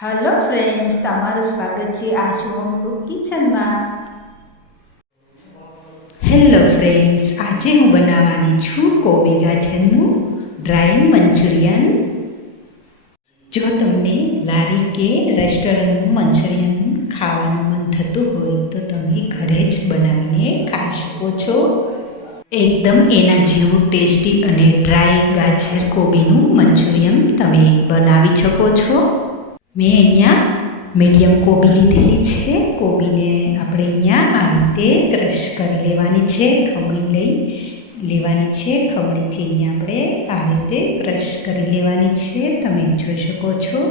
Hello friends તમારું સ્વાગત છે આ શુભમ કુક કિચનમાં. હેલો ફ્રેન્ડ્સ આજે હું બનાવવાની છું કોબી ગાજરનું ડ્રાય મંચુરિયન. જો તમને લારી કે રેસ્ટોરન્ટનું મંચુરિયન ખાવાનું મન થતું હોય તો તમે ઘરે જ બનાવીને ખાઈ શકો છો. એકદમ એના જેવું ટેસ્ટી અને ડ્રાય ગાજર કોબીનું મંચુરિયન તમે બનાવી શકો છો. મેં અહીંયા મીડિયમ કોબી લીધેલી છે. કોબીને આપણે અહીંયા આ રીતે ક્રશ કરી લેવાની છે, ખમણી લઈ લેવાની છે. ખમણીથી અહીંયા આપણે આ રીતે ક્રશ કરી લેવાની છે. તમે જોઈ શકો છો.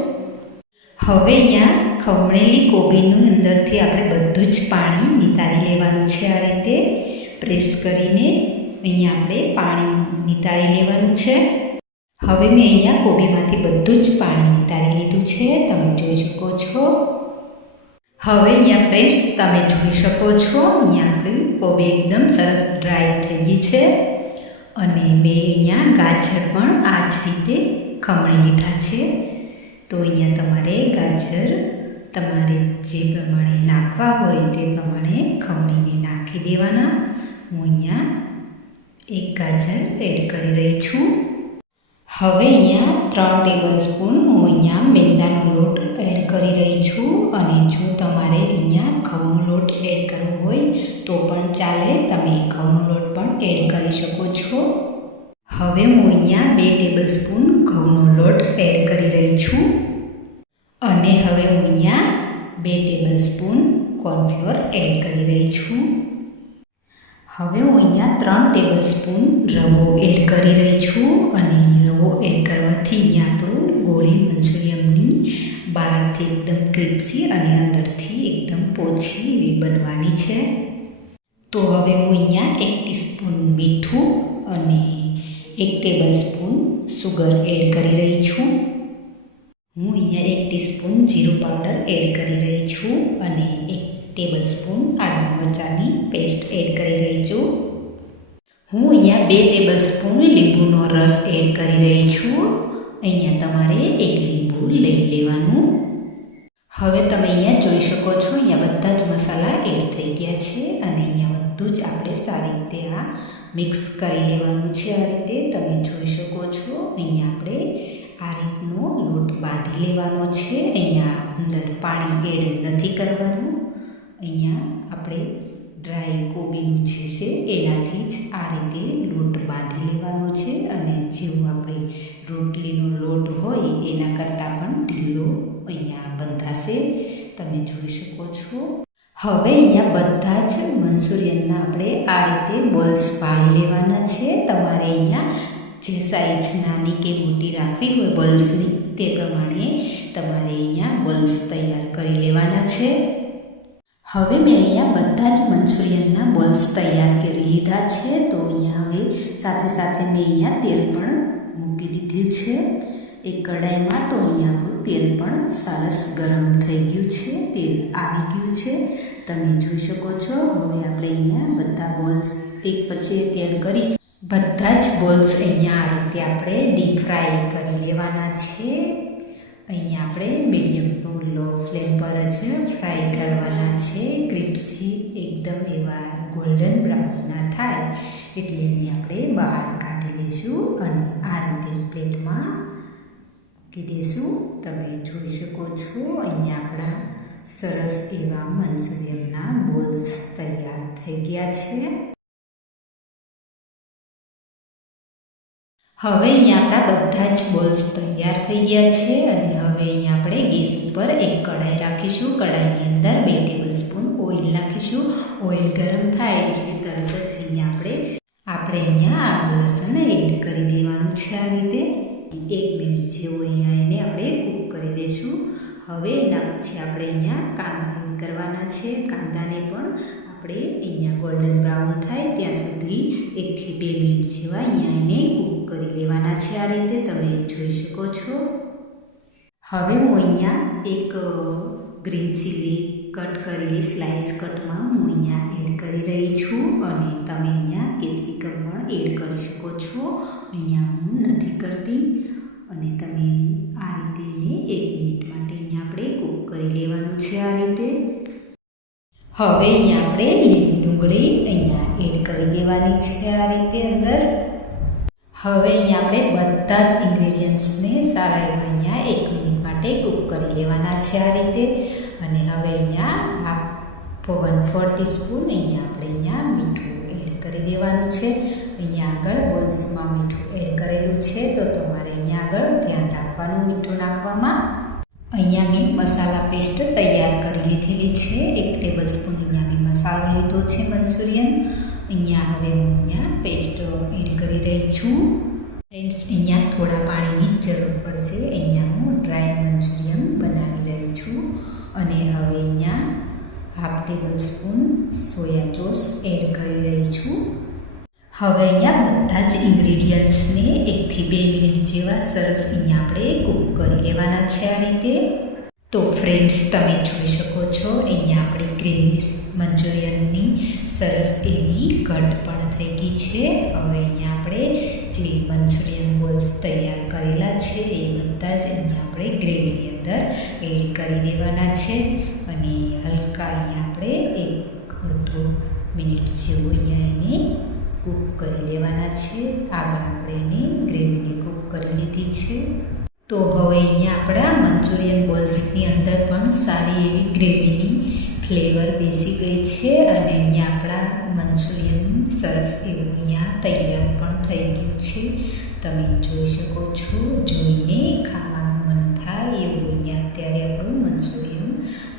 હવે અહીંયા ખમણેલી કોબીનું અંદરથી આપણે બધું જ પાણી નિતારી લેવાનું છે આ રીતે. પ્રેસ કરીને અહીંયા આપણે પાણી નિતારી લેવાનું છે. હવે મેં અહીંયા કોબીમાંથી બધું જ પાણી નિતારી લીધું છે, તમે જોઈ શકો છો. હવે અહીંયા ફ્રેન્ડ્સ તમે જોઈ શકો છો, અહીંયા આપણી કોબી એકદમ સરસ ડ્રાય થઈ ગઈ છે. અને મેં અહીંયા ગાજર પણ આ જ રીતે ખમણી લીધા છે. તો અહીંયા તમારે ગાજર તમારે જે પ્રમાણે નાખવા હોય તે પ્રમાણે ખમણીને નાખી દેવાના. હું અહીંયા એક ગાજર એડ કરી રહી છું. હવે અહીંયા ત્રણ ટેબલ સ્પૂન હું અહીંયા મેંદાનો લોટ એડ કરી રહી છું અને જો તમારે અહીંયા ઘઉંનો લોટ એડ કરવો હોય, તો પણ ચાલે. તમે ઘઉંનો લોટ પણ એડ કરી શકો છો. હવે હું અહીંયા બે ટેબલ સ્પૂન ઘઉંનો લોટ એડ કરી રહી છું. અને હવે હું અહીંયા બે ટેબલ સ્પૂન કોર્નફ્લોર એડ કરી રહી છું. હવે હું અહીંયા ત્રણ ટેબલ સ્પૂન રવો એડ કરી રહી છું અને રવો એડ કરવાથી અહીંયા આપણું ગોળી મંચુરિયમની બહારથી એકદમ ક્રિપ્સી અને અંદરથી એકદમ પોછી એવી બનવાની છે. તો હવે હું અહીંયા એક ટીસ્પૂન મીઠું અને એક ટેબલ સ્પૂન સુગર એડ કરી રહી છું. હું અહીંયા એક ટીસ્પૂન જીરું પાવડર એડ કરી રહી છું અને એક ટેબલ સ્પૂન આદુ મરચાંની પેસ્ટ એડ કરી રહી છું. હું અહીંયા બે ટેબલ સ્પૂન લીંબુનો રસ એડ કરી રહી છું. અહીંયા તમારે એક લીંબુ લઈ લેવાનું. હવે તમે અહીંયા જોઈ શકો છો, અહીંયા બધા જ મસાલા એડ થઈ ગયા છે અને અહીંયા બધું જ આપણે સારી રીતે આ મિક્સ કરી લેવાનું છે આ રીતે. તમે જોઈ શકો છો, અહીંયા આપણે આ રીતનો લોટ બાંધી લેવાનો છે. અહીંયા અંદર પાણી એડ નથી કરવાનું. અહીંયા આપણે ડ્રાય કોબીનું જે છે એનાથી જ આ રીતે લોટ બાંધી લેવાનો છે અને જેવું આપણે રોટલીનો લોટ હોય એના કરતાં પણ ઢીલો અહીંયા બંધાશે. તમે જોઈ શકો છો. હવે અહીંયા બધા જ મન્સુરિયનના આપણે આ રીતે બોલ્સ પાડી લેવાના છે. તમારે અહીંયા જે સાઈજ નાની કે મોટી રાખવી હોય બોલ્સની તે પ્રમાણે તમારે અહીંયા બોલ્સ તૈયાર કરી લેવાના છે. હવે મેં અહીંયા બધા જ મંચુરિયનના બોલ્સ તૈયાર કરી લીધા છે, તો અહીંયા હવે સાથે સાથે મેં અહીંયા તેલ પણ મૂકી દીધું છે. એક કઢાઈમાં તો અહીંયા આપણું તેલ પણ સરસ ગરમ થઈ ગયું છે, તેલ આવી ગયું છે. તમે જોઈ શકો છો, હવે આપણે અહીંયા બધા બોલ્સ એક પછી એક એડ કરી બધા જ બોલ્સ અહીંયા આ રીતે આપણે ડીપ ફ્રાય કરી લેવાના છે. અહીંયા આપણે મીડિયમ ટુ લો. ફ્લેમ પર જ ફ્રાય કરવાના છે. ક્રિપ્સી એકદમ એવા ગોલ્ડન બ્રાઉનના થાય. એટલે એને આપણે બહાર કાઢી લઈશું અને આ રીતે પ્લેટમાં મૂકી દઈશું તમે જોઈ શકો છો અહીંયા આપણા સરસ એવા મંચુરિયનના બોલ્સ તૈયાર થઈ ગયા છે. હવે અહીંયા આપણા બધા જ બોલ્સ તૈયાર થઈ ગયા છે અને હવે અહીંયા આપણે ગેસ ઉપર એક કઢાઈ રાખીશું. કડાઈની અંદર બે ટેબલ સ્પૂન ઓઇલ નાખીશું. ઓઇલ ગરમ થાય એટલે તરત જ અહીંયા આપણે આપણે અહીંયા આદુ લસણ એડ કરી દેવાનું છે આ રીતે. એક મિનિટ જેવો અહીંયા એને આપણે કૂક કરી દઈશું હવે એના પછી આપણે અહીંયા કાંદા એડ કરવાના છે. કાંદાને પણ આપણે અહીંયા ગોલ્ડન બ્રાઉન થાય ત્યાં સુધી એકથી બે મિનિટ જેવા અહીંયા એને કરી લેવાના છે આ રીતે, તમે જોઈ શકો છો. હવે હું અહીંયા એક ગ્રીન ચીલી કટ કરેલી સ્લાઇસ કટમાં હું અહીંયા એડ કરી રહી છું અને તમે અહીંયા કેપ્સિકમ પણ એડ કરી શકો છો. અહીંયા હું નથી કરતી અને તમે આ રીતે એને એક મિનિટ માટે અહીંયા આપણે કૂક કરી લેવાનું છે આ રીતે. હવે અહીંયા આપણે લીલી ડુંગળી અહીંયા એડ કરી દેવાની છે આ રીતે અંદર. હવે અહીંયા આપણે બધા જ ઇન્ગ્રીડિયન્ટ્સને સારા એવા અહીંયા એક મિનિટ માટે કૂક કરી લેવાના છે આ રીતે. અને હવે અહીંયા આ વન ફોર ટીસ્પૂન અહીંયા આપણે અહીંયા મીઠું એડ કરી દેવાનું છે. અહીંયા આગળ બોલ્સમાં મીઠું એડ કરેલું છે, તો તમારે અહીંયા આગળ ધ્યાન રાખવાનું મીઠું નાખવામાં. અહીંયા મેં મસાલા પેસ્ટ તૈયાર કરી લીધેલી છે. એક ટેબલ સ્પૂન અહીંયા મેં મસાલો લીધો છે મંચુરિયન. અહીંયા હવે હું અહીંયા પેસ્ટ એડ કરી રહી છું. ફ્રેન્ડ્સ અહીંયા થોડા પાણીની જરૂર પડશે. અહીંયા હું ડ્રાય મંચુરિયન બનાવી રહી છું. અને હવે અહીંયા half tablespoon soya sauce add કરી રહી છું. હવે અહીંયા બધા જ ઇન્ગ્રીડિયન્ટ્સને એકથી બે મિનિટ જેવા સરસ અહીંયા આપણે કૂક કરી લેવાના છે આ રીતે. તો ફ્રેન્ડ્સ, તમે જોઈ શકો છો, અહીંયા આપણી ગ્રેવી મંચુરિયનની સરસ એવી ઘટ પણ થઈ ગઈ છે. હવે અહીંયા આપણે જે મંચુરિયન બોલ્સ તૈયાર કરેલા છે, એ બધા જ અહીંયા આપણે ગ્રેવીની અંદર એડ કરી દેવાના છે. અને હલકા અહીંયા આપણે એક અડધો મિનિટ જેવું અહીંયા એને કૂક કરી લેવાના છે. આગળ આપણે એની ગ્રેવીને કૂક કરી લીધી છે. તો હવે અહીંયા આપણા મંચુરિયન બોલ્સની અંદર પણ સારી એવી ગ્રેવીની ફ્લેવર બેસી ગઈ છે અને અહીંયા આપણા મંચુરિયન સરસ એવું અહીંયા તૈયાર પણ થઈ ગયું છે. તમે જોઈ શકો છો, જોઈને ખાવાનું મન થાય એવું અહીંયા અત્યારે આપણું મંચુરિયન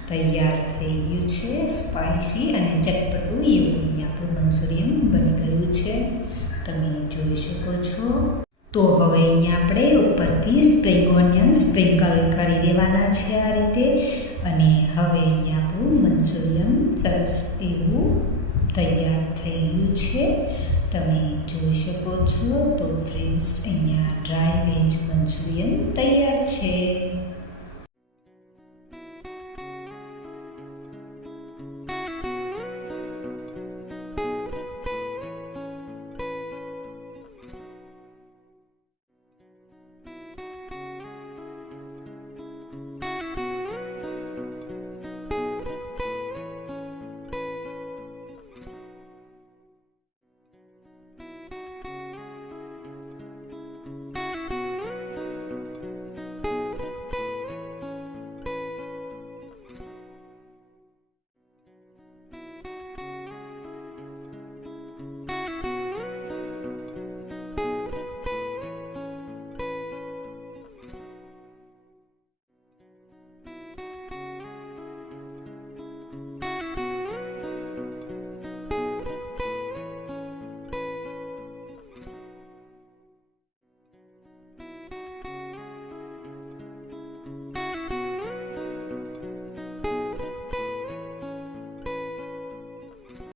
તૈયાર થઈ ગયું છે. સ્પાઇસી અને ચટપટું એવું અહીંયા આપણું મંચુરિયન બની ગયું છે. તમે જોઈ શકો છો. તો હવે અહીંયા આપણે ઉપરથી સ્પ્રિંગ ઓનિયન સ્પ્રિંકલ કરી દેવાના છે આ રીતે. અને હવે અહીંયા આપણું મંચુરિયન સરસ એવું તૈયાર થઈ ગયું છે. તમે જોઈ શકો છો. તો ફ્રેન્ડ્સ અહીંયા ડ્રાય વેજ મંચુરિયન તૈયાર છે.